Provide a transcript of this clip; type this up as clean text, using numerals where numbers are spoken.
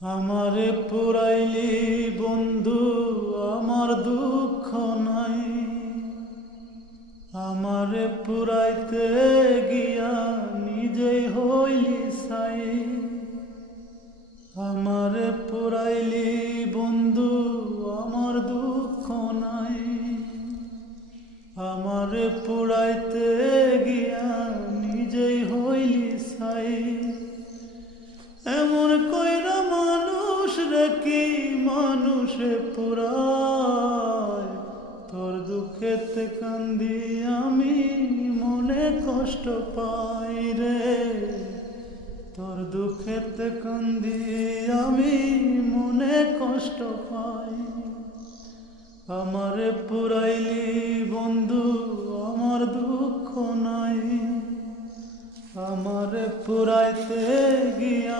আমারে পুরাইলি বন্ধু, আমার দুঃখ নাই। আমারে পুরাইতে গিয়া নিজেই হইলি সাই। আমারে পুরাইলি বন্ধু, আমার দুঃখ নাই। আমারে পুরাইতে গিয়া নিজেই হইলি সাই। এমন কইরা মানুষ রে কি মানুষে পুরায়। তোর দুঃখেতে কান্দি আমি মনে কষ্ট পাই রে। তোর দুঃখেতে কান্দি আমি মনে কষ্ট পাই। আমারে পুরাইলি বন্ধু, আমার দুঃখ নাই। আমারে পুরাইতে গিয়া